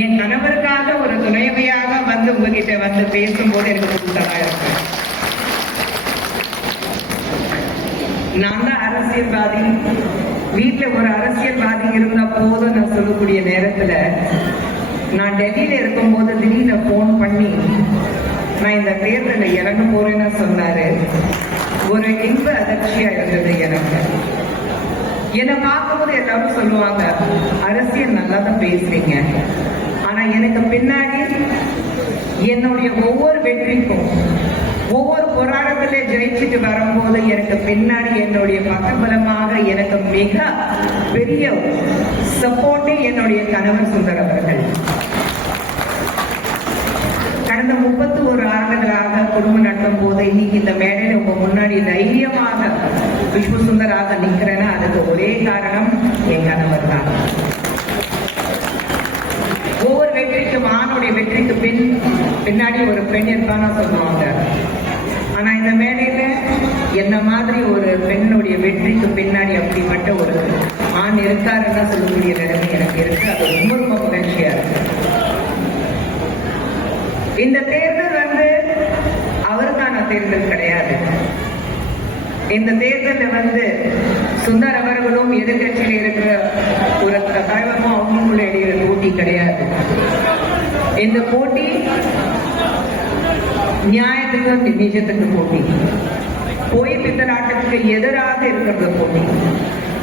என் கணவருக்காக ஒரு துணைவியாக வந்து உங்ககிட்ட வந்து பேசும்போது எனக்கு புதுசாக இருக்கு. நான் தான் அரசியல்வாதி, வீட்டுல ஒரு அரசியல்வாதி இருந்த போதும் நான் சொல்லக்கூடிய நேரத்துல நான் டெல்லியில இருக்கும்போது திடீர்னு போன் பண்ணி நான் இந்த தேர்தலில் இறங்க போறேன்னு சொன்னாரு. ஒரு இன்ப அதிர்ச்சியா இருந்தது எனக்கு. என்னை பார்க்கும்போது எல்லாரும் சொல்லுவாங்க, அரசியல் நல்லா தான் பேசுறீங்க, ஆனா எனக்கு பின்னாடி என்னுடைய ஒவ்வொரு வெற்றிக்கும் ஒவ்வொரு போராட்டத்திலே ஜெயிச்சுட்டு வரும்போது எனக்கு பின்னாடி என்னுடைய பக்கபலமாக எனக்கு மிக பெரிய சப்போர்ட்டே என்னுடைய கணவர் சுந்தர் அவர்கள். கடந்த 31 ஆண்டுகளாக குடும்பம் நடத்தும் போது இன்னைக்கு இந்த மேடையில உங்க முன்னாடி தைரியமாக விஸ்வ சுந்தராக நிக்கிறேன்னா அதுக்கு ஒரே காரணம் என் கணவர் தான். ஒவ்வொரு வெற்றிக்கும் ஆணுடைய வெற்றிக்கு பின்னாடி ஒரு பெண் இருப்பான்னு சொல்லுவாங்க. ஆனா இந்த மேடையில என்ன மாதிரி ஒரு பெண்ணுடைய வெற்றிக்கு பின்னாடி அப்படிப்பட்ட ஒரு ஆண் இருக்காருன்னா சொல்லக்கூடிய நிலைமை எனக்கு இருக்கு. அது ரொம்ப ரொம்ப மகிழ்ச்சியா இருக்கு. இந்த தேர்தல் வந்து அவருக்கான தேர்தல் கிடையாது. இந்த தேர்தலில் வந்து சுந்தர் அவர்களும் எதிர்கட்சியில் இருக்கிற ஒரு தலைவரும் அவங்களுக்குள்ள இடையில போட்டி கிடையாது. இந்த போட்டி நியாயத்துக்கு நிஜத்துக்கு போட்டி, பொய் பித்தலாட்டத்துக்கு எதிராக இருக்கிறது போட்டி.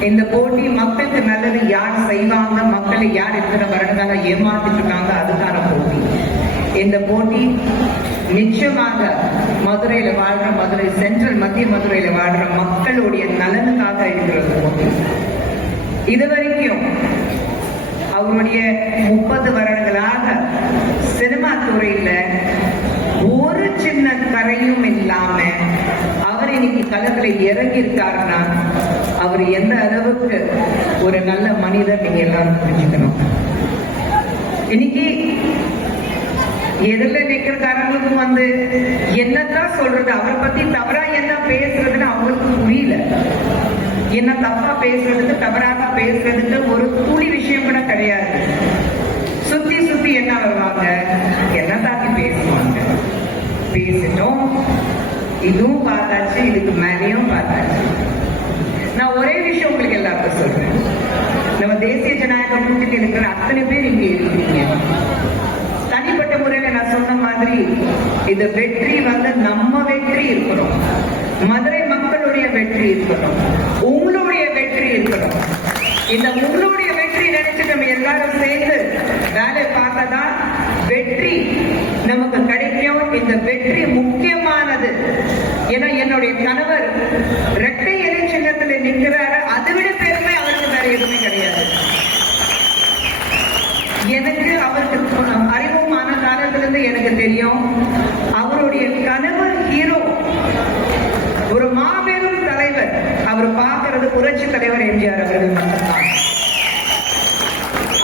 இந்த போட்டி மக்களுக்கு நல்லது யார் செய்வாங்க, மக்களை யார் இருக்கிற வருடங்கால ஏமாத்திட்டு இருக்காங்க, அதுக்கான போட்டி. இந்த போட்டி நிச்சயமாக மதுரையில வாழ்ற, மதுரை சென்ட்ரல் மத்திய மதுரையில வாழ்ற மக்களுடைய நலனுக்காக இருக்கிறது போட்டி. இதுவரைக்கும் அவருடைய 30 வருடங்களாக சினிமா துறையில ஒரு சின்ன கரையும் இல்லாம அவர் இன்னைக்கு களத்துல இறங்கி இருக்காருன்னா அவர் எந்த அளவுக்கு ஒரு நல்ல மனிதர் நீங்க எல்லாரும் புரிஞ்சுக்கணும். இன்னைக்கு எதிரில நிக்கிறக்காரங்களுக்கும் வந்து என்னத்தான் சொல்றது, அவரை பத்தி தவறா என்ன பேசுறதுன்னு அவங்களுக்கு புரியல. என்ன தப்பா பேசுறதுக்கு, தவறாக பேசுறதுக்கு ஒரு துளி விஷயம் கூட கிடையாது. சுத்தி சுத்தி என்ன வருவாங்க, என்ன தாக்கி பேசுவாங்க. பேசிட்டோம், இதுவும் பார்த்தாச்சு, இதுக்கு மேலேயும் பார்த்தாச்சு. நான் ஒரே விஷயம் உங்களுக்கு எல்லாருக்கும் சொல்றேன். நம்ம தேசிய ஜனநாயக கூட்டத்தில் இருக்கிற அத்தனை பேர் இங்க இருக்கிறீங்க. தனிப்பட்ட முறையில நான் சொன்ன மாதிரி இந்த வெற்றி வந்து நம்ம வெற்றி இருக்கணும், மதுரை மக்களுடைய வெற்றி இருக்கணும், உங்களுடைய வெற்றி இருக்கணும். இந்த உங்களுடைய வெற்றி நினைச்சு நம்ம எல்லாரும் சேர்ந்து வேலை பார்த்ததான் வெற்றி நமக்கு கிடைக்கும். இந்த வெற்றி முக்கியமானது. ஏன்னா என்னுடைய கணவர் இரட்டை இலை சின்னத்தில் நிற்கிறாரு, அதை விட பெருமை அவருக்கு வேற எதுவுமே கிடையாது. எனக்கு அவருக்கு அறிமுகமான காலத்திலிருந்து எனக்கு தெரியும், அவருடைய கணவர் ஹீரோ, ஒரு மாபெரும் தலைவர். அவர் பார்க்கிறது புரட்சி தலைவர் எம்ஜிஆர் அவர்கள் மட்டும்தான்.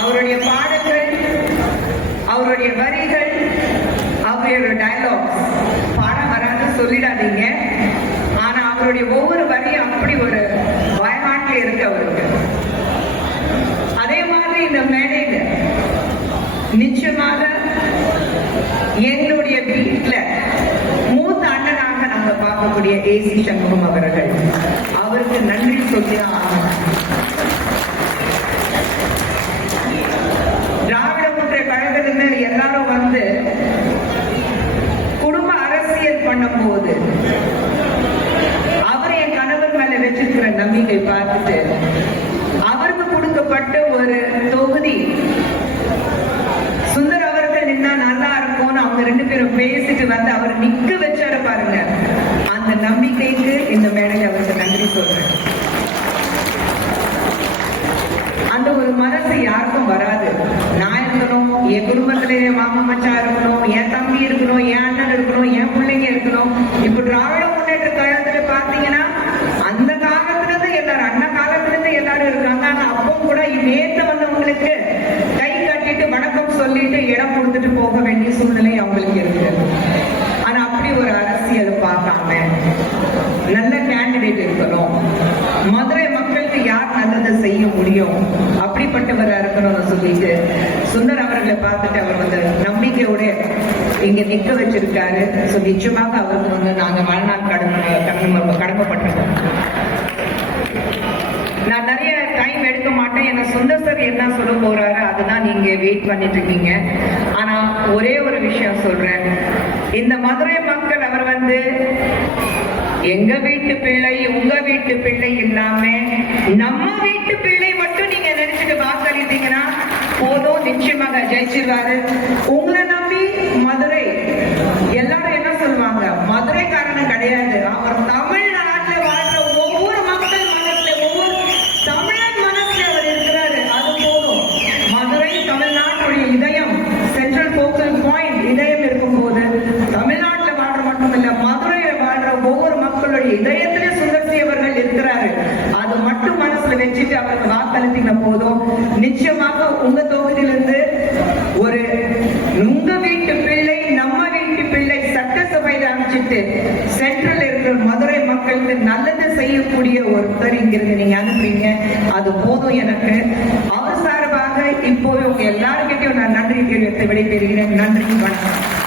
அவருடைய பாடல்கள், அவருடைய வரிகள், அவருடைய டயலாக்ஸ் பாடம் வராது சொல்லிடாதீங்க. ஆனா அவருடைய ஒவ்வொரு வரியும் அப்படி ஒரு பயமாட்டில் இருக்கு அவருக்கு. அதே மாதிரி இந்த மேடையில நிச்சயமாக எங்களுடைய வீட்டுல மூத்த அண்ணனாக நாங்க பார்க்கக்கூடிய ஏசி சண்முகம் அவர்கள், அவருக்கு நன்றி சொல்லி ஆகணும். திராவிட முற்ற கழகத்தினர் எல்லாரும் வந்து குடும்ப அரசியல் பண்ணும் போது அவர் என் கணவர் மேல வச்சிருக்கிற நம்பிக்கை பார்த்துட்டு அவருக்கு கொடுக்கப்பட்ட ஒரு தொகுதி சுந்தர் அவர்கள் நின்னா நல்லா இருக்கும்னு அவங்க 2 பேரும் பேசிட்டு வந்து அவர் நிக்க வச்சாரு பாருங்க. அந்த நம்பிக்கைக்கு இந்த மேடையில் அவருக்கு நன்றி சொல்றேன். அந்த ஒரு மனசு யாருக்கும் வராது. நான் இருக்கணும், என் குடும்பத்திலே மாமா மச்சா இருக்கணும், என் தம்பி இருக்கணும், என் அண்ணன் இருக்கணும், என் பிள்ளைங்க இருக்கணும். இப்ப திராவிட முன்னேற்ற கழகத்துல பாத்தீங்கன்னா அந்த காலத்துல இருந்து எல்லாரும், அண்ணா காலத்துல இருந்து எல்லாரும் இருக்காங்க. ஆனா அப்போ கூட நேற்று வந்தவங்களுக்கு கை கட்டிட்டு வணக்கம் சொல்லிட்டு இடம் கொடுத்துட்டு போக வேண்டிய சூழ்நிலை அவங்களுக்கு இருக்கு. ஆனா அப்படி ஒரு அரசியல் பார்க்காம நல்ல கேண்டிடேட் இருக்கணும், மதுரை மக்களுக்கு யார் நல்லது செய்ய செய்ய முடியும், அப்படிப்பட்டவரா இருக்கணும்னு சொல்லிட்டு சுந்தர் அவர்களை பார்த்துட்டு அவர் வந்து நம்பிக்கையோட இங்க நிக்க வச்சிருக்காரு. சோ நிச்சயமாக அவருக்கு வந்து நாங்க வாழ்நாள் கடமைப்பட்டிருக்கோம். நான் நிறைய டைம் எடுக்க மாட்டேன். ஏன்னா சுந்தர் சார் என்ன சொல்ல போறாரு அதுதான் நீங்க வெயிட் பண்ணிட்டு இருக்கீங்க. ஆனா ஒரே ஒரு விஷயம் சொல்றேன். இந்த மதுரை மக்கள் அவர் வந்து எங்க வீட்டு பிள்ளை உங்க வீட்டு பிள்ளை இல்லாம நம்ம வீட்டு பிள்ளை மட்டும் நீங்க நினைச்சிட்டு வாக்களித்தீங்கன்னா போதும், நிச்சயமாக ஜெயிச்சிருவாரு. உங்களை நம்பி மதுரை எல்லாரும் என்ன சொல்லுவாங்க, மதுரைக்காரன் கிடையாது, அவர் தமிழ்நாட்டில் வாழ்ற ஒவ்வொரு மக்கள் மனசுல ஒவ்வொரு தமிழன் மனசுல அவர் இருக்கிறாரு. அது போதும். மதுரை தமிழ்நாட்டுடைய இதயம், சென்ட்ரல் போக்கல் பாயிண்ட் இதயம் இருக்கும் போது தமிழ்நாட்டில் வாழ்ற மட்டுமில்ல மதுரையில் வாழ்ற ஒவ்வொரு மக்களுடைய இதயத்திலே சுந்தர்சி அவர்கள் இருக்கிறாரு. அது மட்டும் மனசுல வச்சுட்டு அவருக்கு வாக்களித்தீங்க போதும், நிச்சயமாக உங்க தொகுதியிலிருந்து ஒரு உங்க வீட்டு பிள்ளை நம்ம வீட்டு பிள்ளை சட்டசபையில அமைச்சிட்டு சென்ட்ரல் இருக்கிற மதுரை மக்களுக்கு நல்லது செய்யக்கூடிய ஒருத்தர் இங்கிருந்து நீங்க அனுப்புறீங்க. அது போதும் எனக்கு. அவர் சார்பாக இப்போ உங்க எல்லாருக்கிட்டையும் நான் நன்றி தெரிவித்து விடைபெறுகிறேன். நன்றி, வணக்கம்.